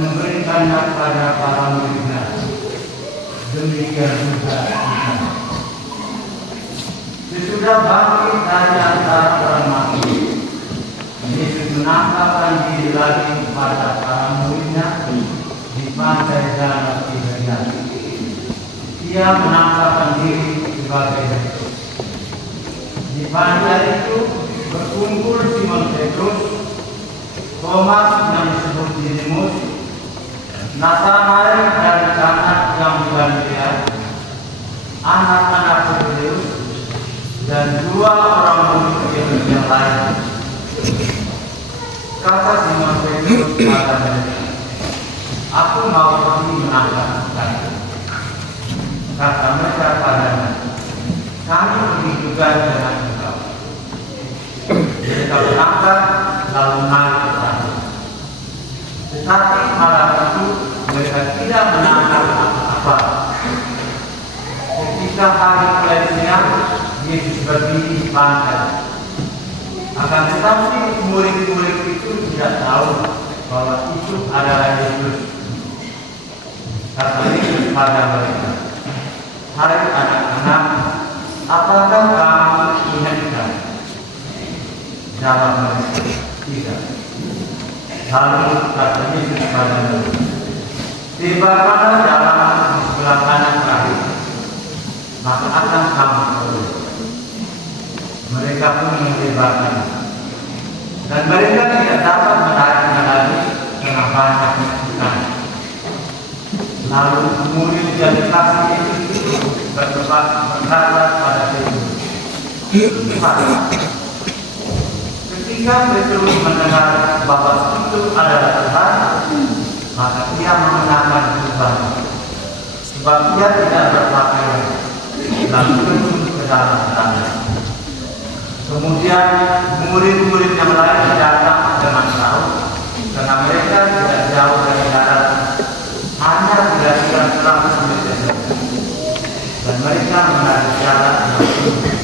memberikannya kepada para muridnya. Demikian juga kita. Sesudah bangkit dari antara orang mati, Yesus menampakkan diri lagi kepada para muridnya di pantai Danau Tiberias. Ia menampakkan diri sebagai Yesus. Di pantai itu berkumpul Simon Petrus, Thomas yang disebut Didimus, Nathanael dari Kana yang di Galilea, anak-anak Zebedeus, dan dua orang murid Yesus yang lain. Kata Simon Petrus kepada mereka, "Aku mau pergi menangkap ikan." Kata mereka padanya, "Kami pergi juga dengan engkau." Mereka berangkat lalu naik ke sana. Tetapi malam itu mereka tidak menangkap apa-apa. Ketika hari mulai siang, Yesus berdiri di pantai. Akan tetapi murid-murid itu tidak tahu bahwa itu adalah Yesus. Kata Yesus pada mereka, "Hai anak-anak, apakah kamu ingat ikan?" Jawab mereka, "Tidak." Lalu kata Yesus pada mereka, "Tibakanlah jalan di sebelah kanan kaki, maka akan kamu peroleh." Mereka pun menyebarkan, dan mereka tidak dapat menariknya lagi karena banyaknya ikan. Lalu murid yang dikasih itu berkata pada Petrus, ketika Petrus mendengar bahwa itu adalah Tuhan, maka ia mengenakan jubah, sebab ia tidak berpakaian, lalu terjun ke dalam tanah. Kemudian murid-murid yang lain datang dengan perahu, karena mereka tidak jauh dari darat, hanya kira-kira 100 meter saja, dan mereka menarik jalan yang tinggi.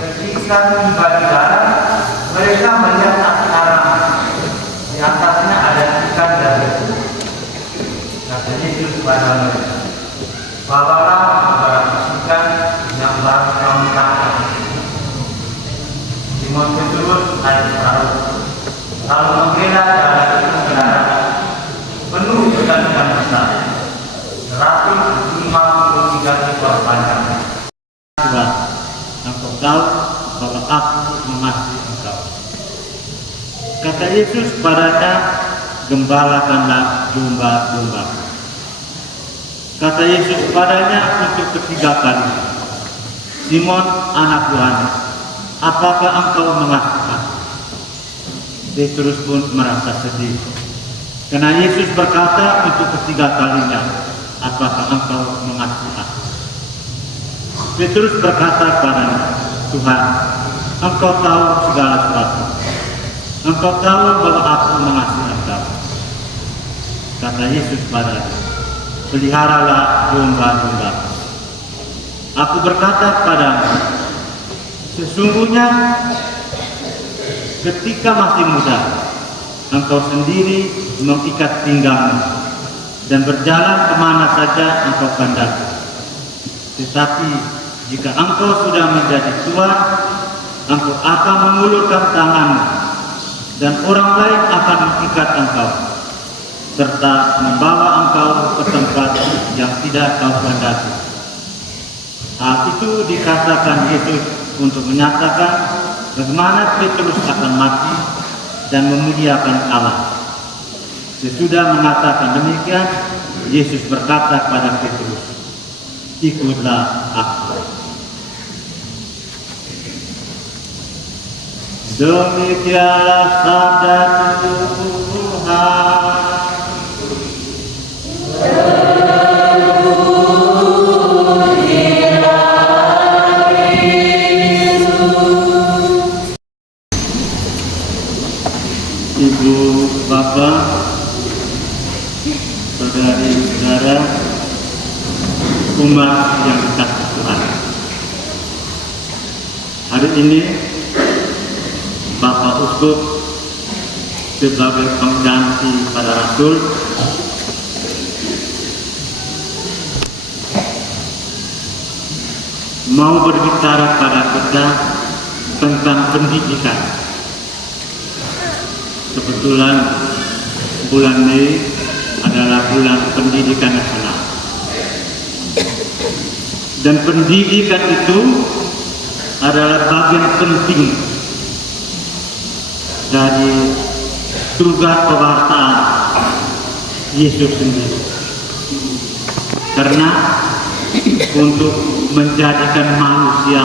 Ketika tiba di darat, mereka melihat karang, di atasnya ada ikan dan Yesus. Kata Yesus pada mereka, "Bawalah beberapa ikan yang baru kamu tangkap." Simon Petrus naik perahu, lalu menghela jalan itu ke darat, penuh dengan ikan besar, 153 ekor panjangnya. Tuhan, engkau tahu bahwa aku mengasihi engkau. Kata Yesus padanya, "Gembalakanlah domba-domba." Kata Yesus padanya untuk ketiga kali, "Simon, anak Yohanes, apakah engkau mengasihi aku?" Petrus pun merasa sedih, karena Yesus berkata untuk ketiga kalinya, "Apakah engkau mengasihi aku?" Petrus berkata padanya, "Tuhan, engkau tahu segala sesuatu. Engkau tahu bahwa aku mengasihi engkau." Kata Yesus padanya, "Peliharalah domba-domba. Aku berkata padamu, sesungguhnya ketika masih muda, engkau sendiri mengikat pinggangmu dan berjalan kemana saja engkau kehendaki. Tetapi jika engkau sudah menjadi tua, engkau akan mengulurkan tanganmu, dan orang lain akan mengikat engkau, serta membawa engkau ke tempat yang tidak kau kehendaki." Hal itu dikatakan Yesus untuk menyatakan bagaimana Petrus akan mati dan memuliakan Allah. Sesudah mengatakan demikian, Yesus berkata kepada Petrus, "Ikutlah aku." Demikianlah sabda Tuhan. Ibu, Bapak, saudari-saudara, umat yang dikasihi Tuhan. Hari ini Bapak Uskup sebagai pengganti para rasul mau berbicara pada kita tentang pendidikan. Kebetulan bulan Mei adalah bulan pendidikan nasional. Dan pendidikan itu adalah bagian penting dari tugas pewartaan Yesus sendiri. Karena untuk menjadikan manusia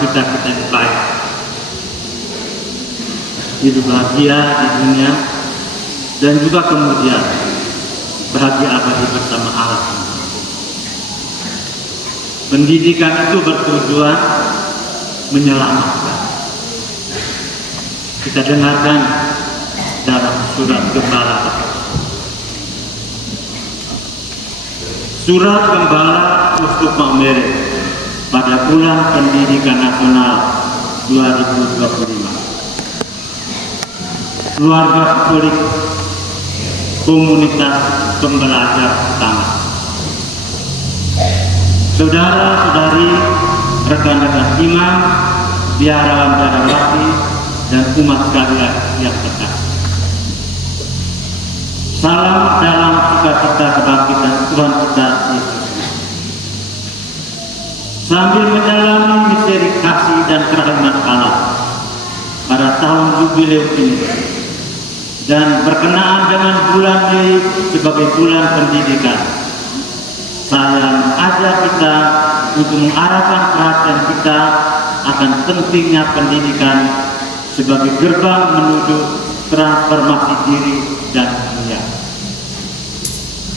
kita yang baik, hidup bahagia di dunia, dan juga kemudian bahagia abadi bersama Allah. Pendidikan itu bertujuan menyelamatkan. Kita dengarkan dalam surat Gembala. Surat Gembala Uskup Maumere pada bulan Pendidikan Nasional 2025. Keluarga Katolik Komunitas Pembelajar Utama. Saudara-saudari, rekan-rekan iman, biarawan-biarawati, dan umat sekalian yang terkasih. Salam dalam sukacita kebangkitan Tuhan kita Yesus. Sambil menyelami misteri kasih dan kerahiman Allah pada tahun jubileum ini, dan berkenaan dengan bulan Mei sebagai bulan pendidikan, saya mengajak kita untuk mengarahkan perhatian kita akan pentingnya pendidikan sebagai gerbang menuju transformasi diri dan dunia.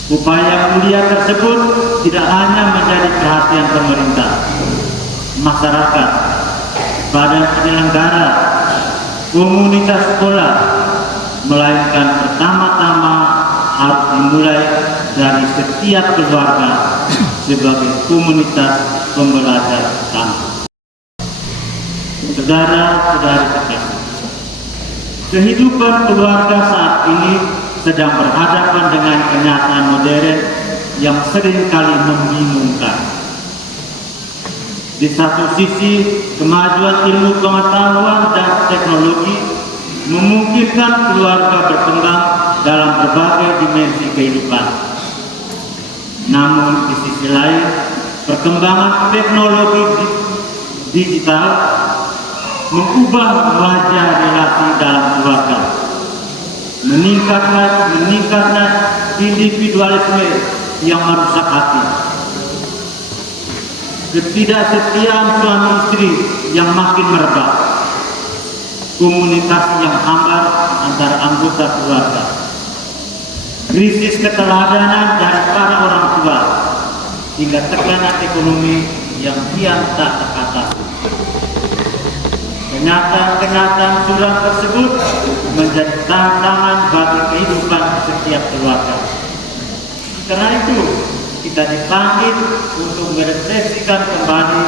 Upaya mulia tersebut tidak hanya menjadi perhatian pemerintah, masyarakat, badan penyelenggara, komunitas sekolah, melainkan pertama-tama harus dimulai dari setiap keluarga sebagai komunitas pembelajar utama. Saudara-saudari terkasih, kehidupan keluarga saat ini sedang berhadapan dengan kenyataan modern yang seringkali membingungkan. Di satu sisi, kemajuan ilmu pengetahuan dan teknologi memungkinkan keluarga berkembang dalam berbagai dimensi kehidupan. Namun di sisi lain, perkembangan teknologi digital mengubah wajah relasi dalam keluarga, meningkatkan individualisme yang merusak hati, ketidaksetiaan suami istri yang makin merebak, komunikasi yang hambar antara anggota keluarga, krisis keteladanan dari para orang tua, hingga tekanan ekonomi yang kian tak teratasi. Kenyataan surat tersebut menjadi tantangan bagi kehidupan setiap keluarga. Karena itu, kita dipanggil untuk merefleksikan kembali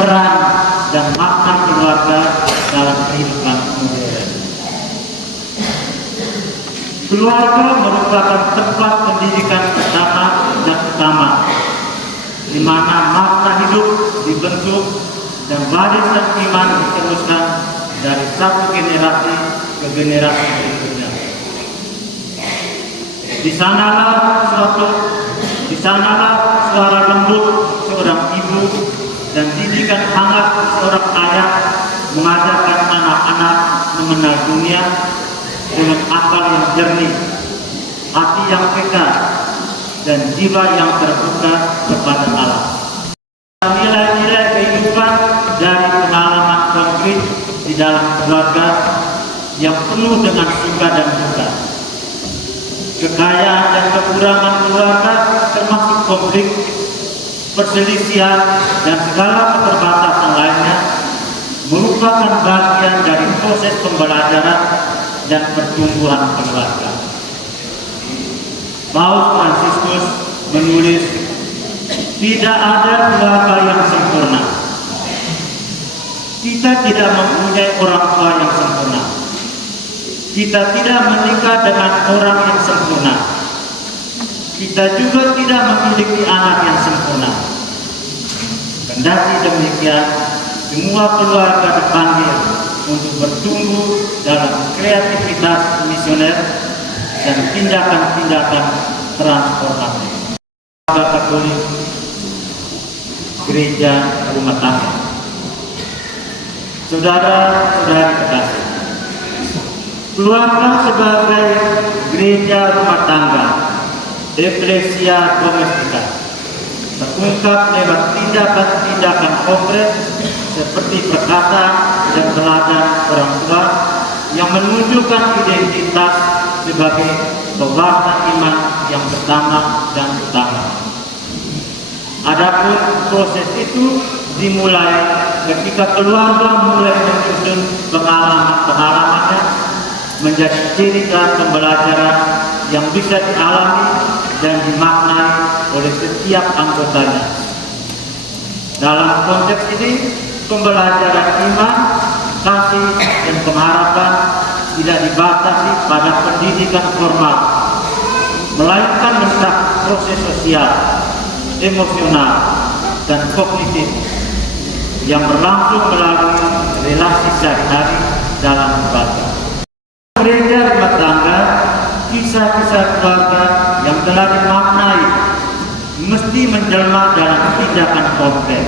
peran dan makna keluarga dalam kehidupan modern. Keluarga merupakan tempat pendidikan pertama dan utama, di mana makna hidup dibentuk dan warisan iman diteruskan dari satu generasi ke generasi berikutnya. Di sanalah suara lembut seorang ibu dan didikan hangat seorang ayah mengajarkan anak-anak mengenal dunia dengan akal yang jernih, hati yang peka, dan jiwa yang terbuka kepada Allah. Nilai-nilai kehidupan dari pengalaman konkret di dalam keluarga yang penuh dengan suka dan duka. Kekayaan dan kekurangan keluarga termasuk konflik, perselisihan, dan segala keterbatasan lainnya merupakan bagian dari proses pembelajaran dan pertumbuhan keluarga. Paus Fransiskus menulis, tidak ada keluarga yang sempurna. Kita tidak mempunyai orang tua yang sempurna. kita tidak menikah dengan orang yang sempurna. Kita juga tidak memiliki anak yang sempurna. Kendati demikian, semua keluarga dipanggil untuk bertumbuh dalam kreativitas misioner dan tindakan-tindakan transformasi. Keluarga Katolik, gereja rumah tangga. Saudara-saudari terkasih, keluarga sebagai gereja rumah tangga, eklesia domestika, terungkap lewat tindakan-tindakan konkret seperti perkata dan teladan orang tua yang menunjukkan identitas sebagai pewarta iman yang pertama dan utama. Adapun proses itu dimulai ketika keluarga mulai menyusun pengalaman-pengalamannya menjadi ciri dan pembelajaran yang bisa dialami dan dimaknai oleh setiap anggotanya. Dalam konteks ini, pembelajaran iman, kasih, dan pengharapan tidak dibatasi pada pendidikan formal, melainkan mencakup proses sosial, emosional, dan kognitif yang berlangsung melalui relasi sehari-hari dalam keluarga. Gereja rumah tangga, kisah-kisah keluarga yang telah dimaknai mesti menjelma dalam tindakan konkret.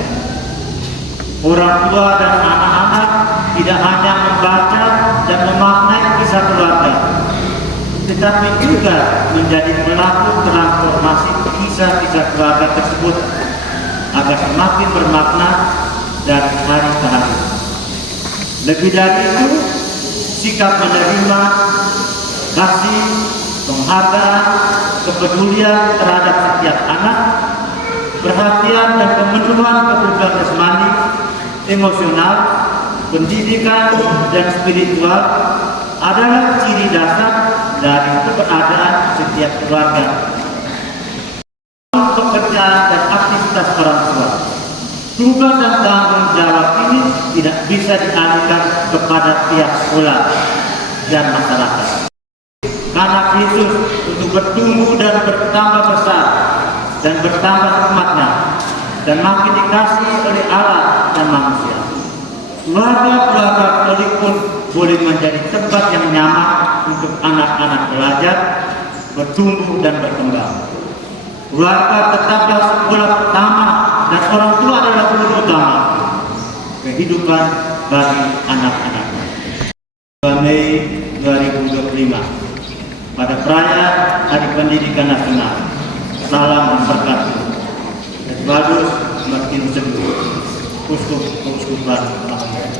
Orang tua dan anak-anak tidak hanya membaca dan memaknai kisah keluarga, tetapi juga menjadi pelaku transformasi kisah-kisah keluarga tersebut agar semakin bermakna dari hari ke hari. Lebih dari itu, sikap menerima, kasih, penghargaan, kepedulian terhadap setiap anak, perhatian dan pemenuhan kebutuhan jasmani, emosional, pendidikan, dan spiritual adalah ciri dasar dari keberadaan setiap keluarga. Pekerjaan dan aktivitas orang tua, tugas dan tanggung jawab ini tidak bisa dialihkan kepada pihak sekolah dan masyarakat. Karena Yesus untuk bertumbuh dan bertambah besar dan bertambah hikmatnya dan makin dikasihi oleh Allah dan manusia. Keluarga-keluarga Katolik pun boleh menjadi tempat yang nyaman untuk anak-anak belajar, bertumbuh dan berkembang. Keluarga tetaplah sekolah pertama dan orang tua adalah guru utama kehidupan bagi anak-anaknya. 2 Mei 2025 pada perayaan Hari Pendidikan Nasional. Salam dan berkat. Edwardus Martinus Sembuh, Uskup-Uskupan Lampung.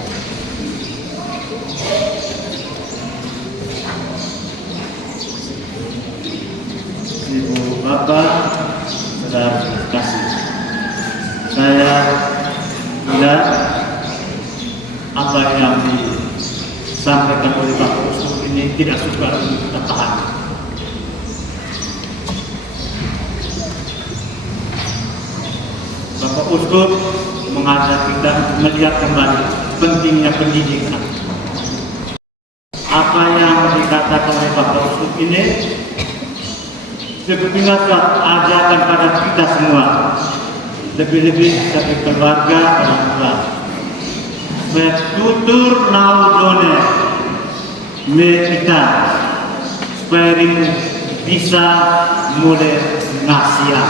Ibu Bapak, saudara kasih, saya melihat apa yang disampaikan oleh Pak Uskup ini tidak suka kita pahami. Bapak Uskup mengajak kita melihat kembali pentingnya pendidikan. Apa yang dikatakan oleh Bapak Uskup ini kepingatkan ajarkan pada kita semua, lebih-lebih sebagai keluarga orang tua. Tutur naudone me kita supaya bisa mulai ngasiah.